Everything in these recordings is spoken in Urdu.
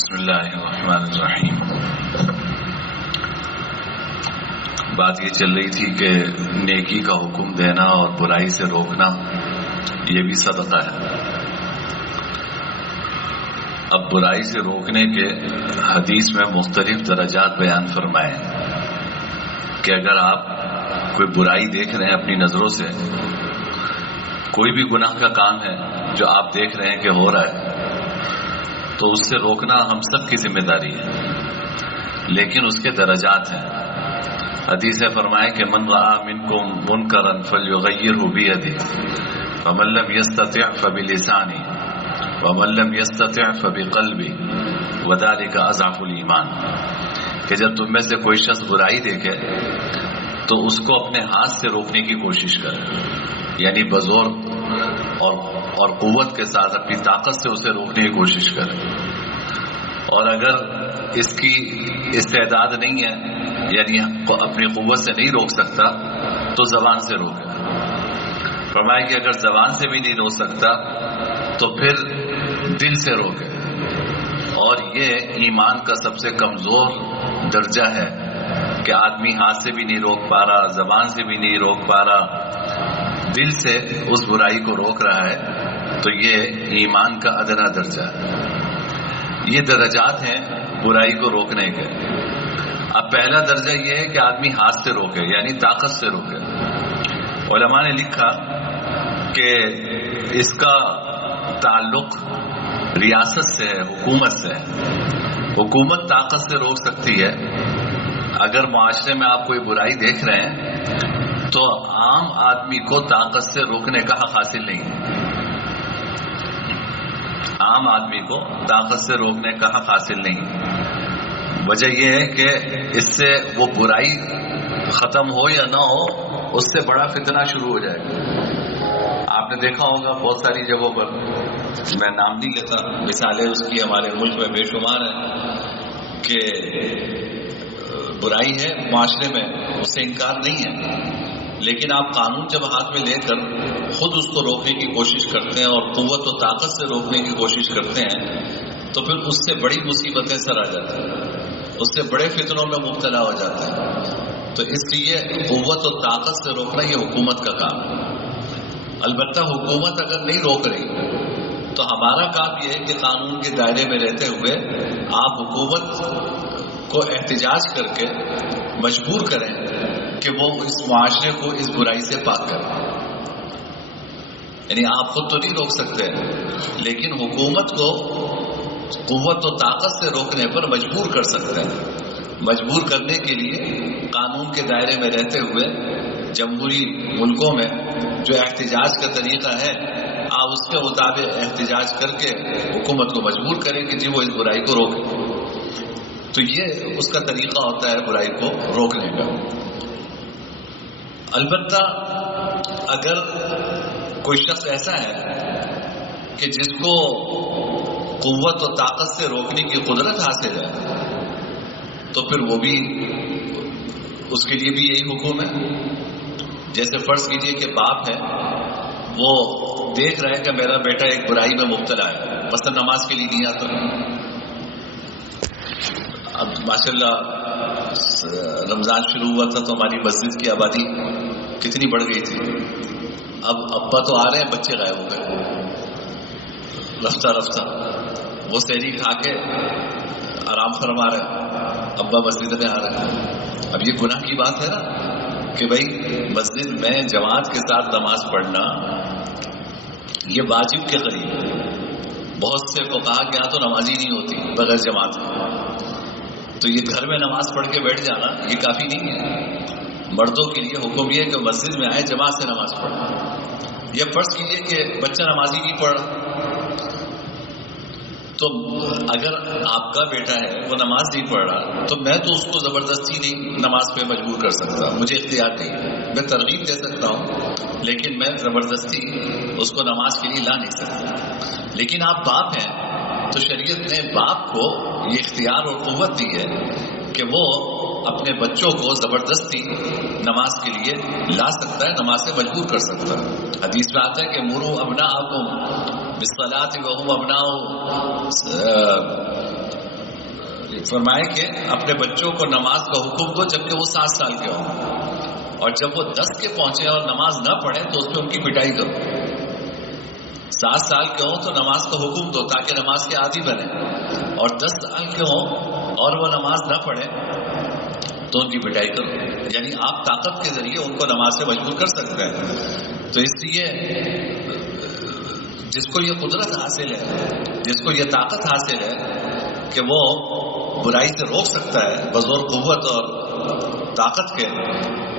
بسم اللہ الرحمن الرحیم۔ بات یہ چل رہی تھی کہ نیکی کا حکم دینا اور برائی سے روکنا یہ بھی صدقہ ہے۔ اب برائی سے روکنے کے حدیث میں مختلف درجات بیان فرمائے کہ اگر آپ کوئی برائی دیکھ رہے ہیں اپنی نظروں سے، کوئی بھی گناہ کا کام ہے جو آپ دیکھ رہے ہیں کہ ہو رہا ہے، تو اس سے روکنا ہم سب کی ذمہ داری ہے، لیکن اس کے درجات ہیں۔ حدیث ہے فرمائے کہ من رأى منکم منکرا فلیغیرہ بیدہ ومن لم یستطع فبلسانہ ومن لم یستطع فبقلبہ وذلک اضعف الایمان، کہ جب تم میں سے کوئی شخص برائی دیکھے تو اس کو اپنے ہاتھ سے روکنے کی کوشش کرے، یعنی بزور اور قوت کے ساتھ اپنی طاقت سے اسے روکنے کی کوشش کرے، اور اگر اس کی استعداد نہیں ہے، یعنی اپنی قوت سے نہیں روک سکتا، تو زبان سے روکے۔ فرمایا کہ اگر زبان سے بھی نہیں روک سکتا تو پھر دل سے روکے، اور یہ ایمان کا سب سے کمزور درجہ ہے کہ آدمی ہاتھ سے بھی نہیں روک پا رہا، زبان سے بھی نہیں روک پا رہا، دل سے اس برائی کو روک رہا ہے، تو یہ ایمان کا ادنا درجہ ہے۔ یہ درجات ہیں برائی کو روکنے کے۔ اب پہلا درجہ یہ ہے کہ آدمی ہاتھ سے روکے، یعنی طاقت سے روکے۔ علماء نے لکھا کہ اس کا تعلق ریاست سے ہے، حکومت سے ہے۔ حکومت طاقت سے روک سکتی ہے۔ اگر معاشرے میں آپ کوئی برائی دیکھ رہے ہیں تو عام آدمی کو طاقت سے روکنے کا حق حاصل نہیں ہے۔ عام آدمی کو طاقت سے روکنے کا حق حاصل نہیں۔ وجہ یہ ہے کہ اس سے وہ برائی ختم ہو یا نہ ہو، اس سے بڑا فتنہ شروع ہو جائے گا۔ آپ نے دیکھا ہوگا بہت ساری جگہوں پر، میں نام نہیں لیتا، مثالیں اس کی ہمارے ملک میں بے شمار ہیں کہ برائی ہے معاشرے میں، اس سے انکار نہیں ہے، لیکن آپ قانون جب ہاتھ میں لے کر خود اس کو روکنے کی کوشش کرتے ہیں اور قوت و طاقت سے روکنے کی کوشش کرتے ہیں، تو پھر اس سے بڑی مصیبتیں سر آ جاتی ہیں، اس سے بڑے فتنوں میں مبتلا ہو جاتے ہیں۔ تو اس لیے قوت و طاقت سے روکنا یہ حکومت کا کام ہے۔ البتہ حکومت اگر نہیں روک رہی تو ہمارا کام یہ ہے کہ قانون کے دائرے میں رہتے ہوئے آپ حکومت کو احتجاج کر کے مجبور کریں کہ وہ اس معاشرے کو اس برائی سے پاک کریں۔ یعنی آپ خود تو نہیں روک سکتے، لیکن حکومت کو قوت و طاقت سے روکنے پر مجبور کر سکتے ہیں۔ مجبور کرنے کے لیے قانون کے دائرے میں رہتے ہوئے جمہوری ملکوں میں جو احتجاج کا طریقہ ہے، آپ اس کے مطابق احتجاج کر کے حکومت کو مجبور کریں کہ جی وہ اس برائی کو روکے۔ تو یہ اس کا طریقہ ہوتا ہے برائی کو روکنے کا۔ البتہ اگر کوئی شخص ایسا ہے کہ جس کو قوت و طاقت سے روکنے کی قدرت حاصل ہے، تو پھر وہ بھی، اس کے لیے بھی یہی حکم ہے۔ جیسے فرض کیجئے کہ باپ ہے، وہ دیکھ رہا ہے کہ میرا بیٹا ایک برائی میں مبتلا ہے، مثلا نماز کے لیے نہیں آتا۔ اب ماشاءاللہ رمضان شروع ہوا تھا تو ہماری مسجد کی آبادی کتنی بڑھ گئی تھی۔ اب ابا تو آ رہے ہیں، بچے غائب ہو گئے رفتہ رفتہ۔ وہ سحری کھا کے آرام فرما رہے ہیں، ابا مسجد میں آ رہے ہیں۔ اب یہ گناہ کی بات ہے نا کہ بھائی مسجد میں جماعت کے ساتھ نماز پڑھنا یہ واجب کے قریب ہے۔ بہت سے فقہا کے یہاں تو نماز ہی نہیں ہوتی بغیر جماعت کے، تو یہ گھر میں نماز پڑھ کے بیٹھ جانا یہ کافی نہیں ہے۔ مردوں کے لیے حکم یہ ہے کہ مسجد میں آئے، جماعت سے نماز پڑھیں۔ یا فرض کیجئے کہ بچہ نماز ہی نہیں پڑھ رہا، تو اگر آپ کا بیٹا ہے وہ نماز نہیں پڑھ رہا تو میں تو اس کو زبردستی نہیں نماز پہ مجبور کر سکتا، مجھے اختیار نہیں۔ میں ترغیب دے سکتا ہوں لیکن میں زبردستی اس کو نماز کے لیے لا نہیں سکتا۔ لیکن آپ باپ ہیں تو شریعت نے باپ کو یہ اختیار اور قوت دی ہے کہ وہ اپنے بچوں کو زبردستی نماز کے لیے لا سکتا ہے، نماز سے مجبور کر سکتا ہے۔ حدیث میں آتا ہے کہ مروا ابناءکم بالصلاۃ وهم ابناء فرمائے کہ اپنے بچوں کو نماز کا حکم دو جبکہ وہ 7 سال کے ہوں، اور جب وہ 10 کے پہنچے اور نماز نہ پڑھیں تو اس پہ ان کی پٹائی کرو۔ 7 سال کے ہوں تو نماز کا حکم دو تاکہ نماز کے عادی بنے، اور 10 سال کے ہوں اور وہ نماز نہ پڑھیں تو ان کی پٹائی کرو۔ یعنی آپ طاقت کے ذریعے ان کو نماز سے مجبور کر سکتے ہیں۔ تو اس لیے جس کو یہ قدرت حاصل ہے، جس کو یہ طاقت حاصل ہے کہ وہ برائی سے روک سکتا ہے بزور قوت اور طاقت کے،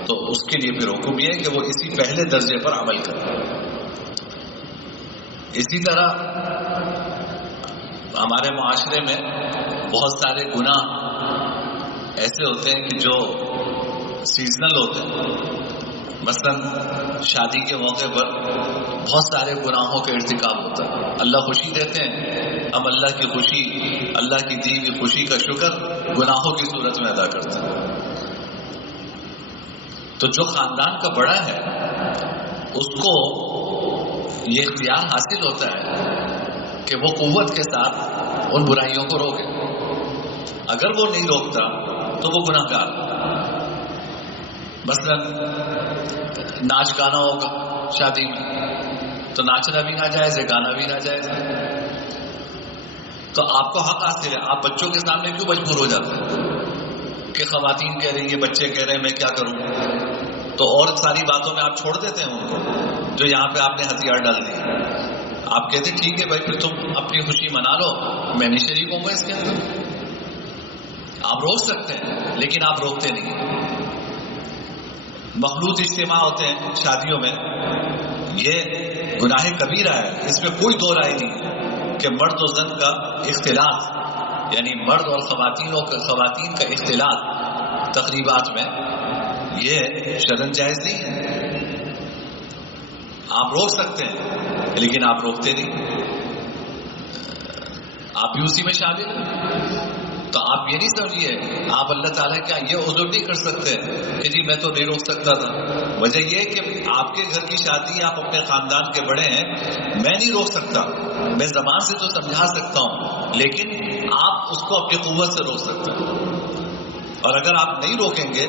تو اس کے لیے پھر حکم یہ ہے کہ وہ اسی پہلے درجے پر عمل کرے۔ اسی طرح ہمارے معاشرے میں بہت سارے گناہ ایسے ہوتے ہیں کہ جو سیزنل ہوتے ہیں۔ مثلا شادی کے موقع پر بہت سارے گناہوں کا ارتکاب ہوتا ہے۔ اللہ خوشی دیتے ہیں، ہم اللہ کی خوشی، اللہ کی دی ہوئی خوشی کا شکر گناہوں کی صورت میں ادا کرتے ہیں۔ تو جو خاندان کا بڑا ہے اس کو یہ اختیار حاصل ہوتا ہے کہ وہ قوت کے ساتھ ان برائیوں کو روکے۔ اگر وہ نہیں روکتا تو وہ گناہگار۔ مثلا ناچ گانا ہوگا شادی میں تو ناچنا بھی ناجائز ہے، گانا بھی ناجائز ہے۔ تو آپ کو حق حاصل ہے، آپ بچوں کے سامنے کیوں مجبور ہو جاتے ہیں کہ خواتین کہہ رہی ہیں، بچے کہہ رہے ہیں، میں کیا کروں؟ تو اور ساری باتوں میں آپ چھوڑ دیتے ہیں ان کو، جو یہاں پہ آپ نے ہتھیار ڈال دیے۔ آپ کہتے ہیں ٹھیک ہے بھائی، پھر تم اپنی خوشی منا لو، میں نہیں شریک ہوں گا اس کے اندر۔ آپ روک سکتے ہیں لیکن آپ روکتے نہیں۔ مخلوط اجتماع ہوتے ہیں شادیوں میں، یہ گناہ کبیرہ ہے، اس میں کوئی دو رائے نہیں کہ مرد و زن کا اختلاط، یعنی مرد اور خواتین کا اختلاط تقریبات میں، یہ شرعاً جائز نہیں ہے۔ آپ روک سکتے ہیں لیکن آپ روکتے نہیں، آپ بھی اسی میں شامل ہیں۔ تو آپ یہ نہیں سمجھیے، آپ اللہ تعالیٰ کیا یہ عذر نہیں کر سکتے کہ جی میں تو نہیں روک سکتا تھا۔ وجہ یہ ہے کہ آپ کے گھر کی شادی، آپ اپنے خاندان کے بڑے ہیں، میں نہیں روک سکتا، میں زبان سے تو سمجھا سکتا ہوں لیکن آپ اس کو اپنی قوت سے روک سکتے ہیں۔ اور اگر آپ نہیں روکیں گے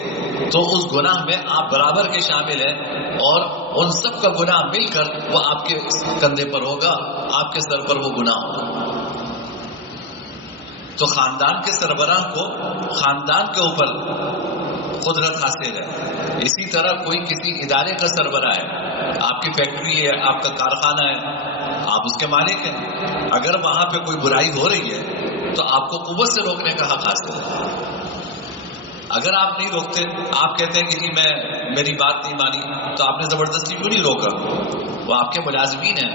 تو اس گناہ میں آپ برابر کے شامل ہیں، اور ان سب کا گناہ مل کر وہ آپ کے کندھے پر ہوگا، آپ کے سر پر وہ گناہ ہوگا۔ تو خاندان کے سربراہ کو خاندان کے اوپر قدرت حاصل ہے۔ اسی طرح کوئی کسی ادارے کا سربراہ ہے، آپ کی فیکٹری ہے، آپ کا کارخانہ ہے، آپ اس کے مالک ہیں، اگر وہاں پہ کوئی برائی ہو رہی ہے تو آپ کو قوت سے روکنے کا حق حاصل ہے۔ اگر آپ نہیں روکتے، آپ کہتے ہیں کہ جی میری بات نہیں مانی، تو آپ نے زبردستی کیوں نہیں روکا؟ وہ آپ کے ملازمین ہیں،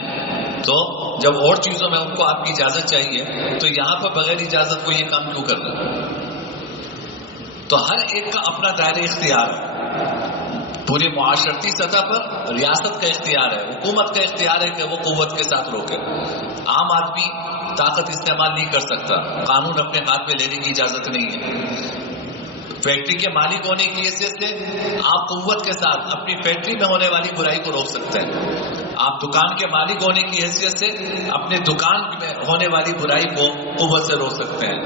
تو جب اور چیزوں میں ان کو آپ کی اجازت چاہیے تو یہاں پر بغیر اجازت کو یہ کام کیوں کر رہا ہے؟ تو ہر ایک کا اپنا دائرہ اختیار ہے۔ پوری معاشرتی سطح پر ریاست کا اختیار ہے، حکومت کا اختیار ہے کہ وہ قوت کے ساتھ روکے۔ عام آدمی طاقت استعمال نہیں کر سکتا، قانون اپنے ہاتھ میں لینے کی اجازت نہیں ہے۔ فیکٹری کے مالک ہونے کی حیثیت سے آپ قوت کے ساتھ اپنی فیکٹری میں ہونے والی برائی کو روک سکتے ہیں۔ آپ دکان کے مالک ہونے کی حیثیت سے اپنے دکان میں ہونے والی برائی کو قوت سے روک سکتے ہیں۔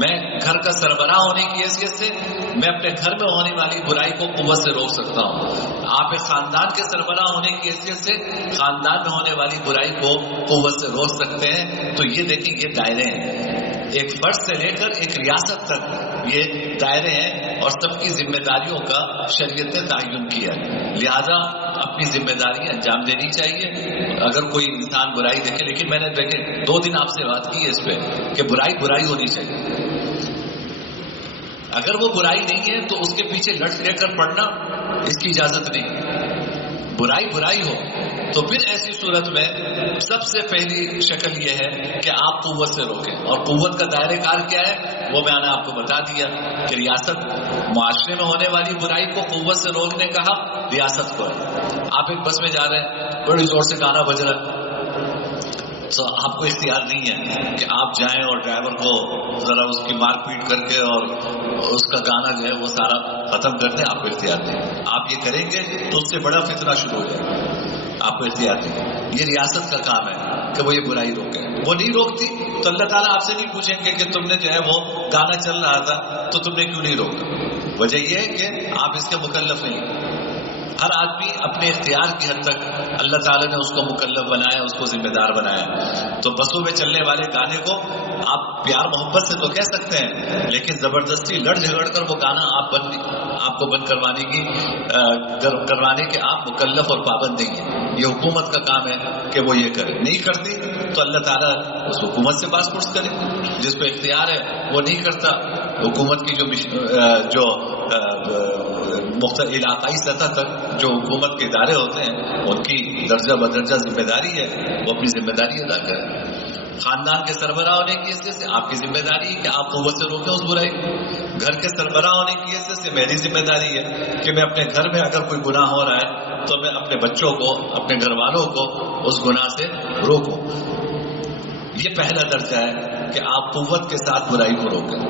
میں گھر کا سربراہ ہونے کی حیثیت سے میں اپنے گھر میں ہونے والی برائی کو قوت سے روک سکتا ہوں۔ آپ ایک خاندان کے سربراہ ہونے کی حیثیت سے خاندان میں ہونے والی برائی کو قوت سے روک سکتے ہیں۔ تو یہ دیکھیں، یہ دائرے ہیں، ایک فرد سے لے کر ایک ریاست تک یہ دائرے ہیں، اور سب کی ذمہ داریوں کا شریعت نے تعین کیا ہے۔ لہذا اپنی ذمہ داری انجام دینی چاہیے۔ اگر کوئی انسان برائی دیکھے، لیکن میں نے دیکھے 2 دن آپ سے بات کی ہے اس پہ کہ برائی ہونی چاہیے۔ اگر وہ برائی نہیں ہے تو اس کے پیچھے لٹ لے کر پڑنا اس کی اجازت نہیں۔ برائی ہو تو پھر ایسی صورت میں سب سے پہلی شکل یہ ہے کہ آپ قوت سے روکیں، اور قوت کا دائرہ کار کیا ہے وہ میں نے آپ کو بتا دیا کہ ریاست، معاشرے میں ہونے والی برائی کو قوت سے روکنے کا حق ریاست کو ہے۔ آپ ایک بس میں جا رہے ہیں، بڑی زور سے گانا بج رہا ہے، تو آپ کو اختیار نہیں ہے کہ آپ جائیں اور ڈرائیور کو ذرا اس کی مار پیٹ کر کے اور اس کا گانا جو ہے وہ سارا ختم کر دیں۔ آپ کو اختیار نہیں، آپ یہ کریں گے تو اس سے بڑا فتنہ شروع ہو جائے گا۔ آپ کو اختیار نہیں، یہ ریاست کا کام ہے کہ وہ یہ برائی روکے۔ وہ نہیں روکتی تو اللہ تعالیٰ آپ سے نہیں پوچھیں گے کہ تم نے جو ہے وہ گانا چل رہا تھا تو تم نے کیوں نہیں روکا. وجہ یہ ہے کہ آپ اس کے مکلف نہیں. ہر آدمی اپنے اختیار کی حد تک اللہ تعالیٰ نے اس کو مکلف بنایا, اس کو ذمہ دار بنایا. تو بسوں میں چلنے والے گانے کو آپ پیار محبت سے تو کہہ سکتے ہیں, لیکن زبردستی لڑ جھگڑ کر وہ گانا آپ کو بند کروانے کے آپ مکلف اور پابند نہیں ہیں. یہ حکومت کا کام ہے کہ وہ یہ کرے. نہیں کرتی تو اللہ تعالیٰ اس حکومت سے باز پرس کرے. جس کو اختیار ہے وہ نہیں کرتا. حکومت کی جو مختلف علاقائی سطح تک جو حکومت کے ادارے ہوتے ہیں ان کی درجہ بدرجہ ذمہ داری ہے, وہ اپنی ذمہ داری ادا کریں. خاندان کے سربراہ ہونے کی حیثیت سے آپ کی ذمہ داری ہے کہ آپ قوت سے روکیں اس برائی. گھر کے سربراہ ہونے کی حیثیت سے میری ذمہ داری ہے کہ میں اپنے گھر میں اگر کوئی گناہ ہو رہا ہے تو میں اپنے بچوں کو, اپنے گھر والوں کو اس گناہ سے روکوں. یہ پہلا درجہ ہے کہ آپ قوت کے ساتھ برائی کو روکیں.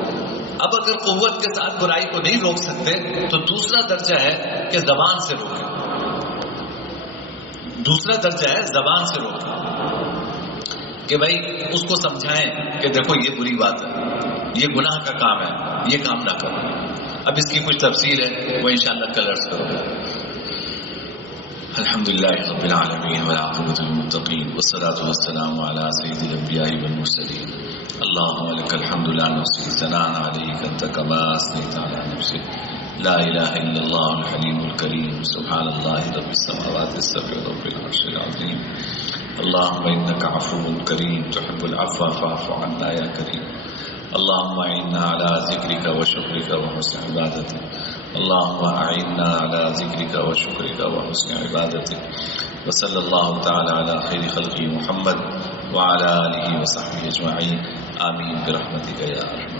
اب اگر قوت کے ساتھ برائی کو نہیں روک سکتے تو دوسرا درجہ ہے کہ زبان سے روکیں. دوسرا درجہ ہے زبان سے روکیں کہ بھائی اس کو سمجھائیں کہ دیکھو یہ بری بات ہے, یہ گناہ کا کام ہے, یہ کام نہ کرو. اب اس کی کچھ تفصیل ہے وہ انشاءاللہ کل عرض کروں گا. الحمدللہ رب العالمین والعاقبۃ للمتقین والصلاة والسلام علی سید الانبیاء والمرسلین. اللهم لك الحمد لا نحصي ثناء عليك انت كما اثنيت على نفسك لا اله الا الله الحليم الكريم سبحان الله رب السماوات السبع ورب العرش العظيم. اللهم انك عفو كريم تحب العفو فاعف عنا يا كريم. اللهم اعنا على ذكرك وشكرك وحسن عبادتك. اللهم اعنا على ذكرك وشكرك وحسن عبادتك. وصلى الله تعالى على خير خلقه محمد وعلى آله وصحبه أجمعين. آمين برحمتك يا أرحم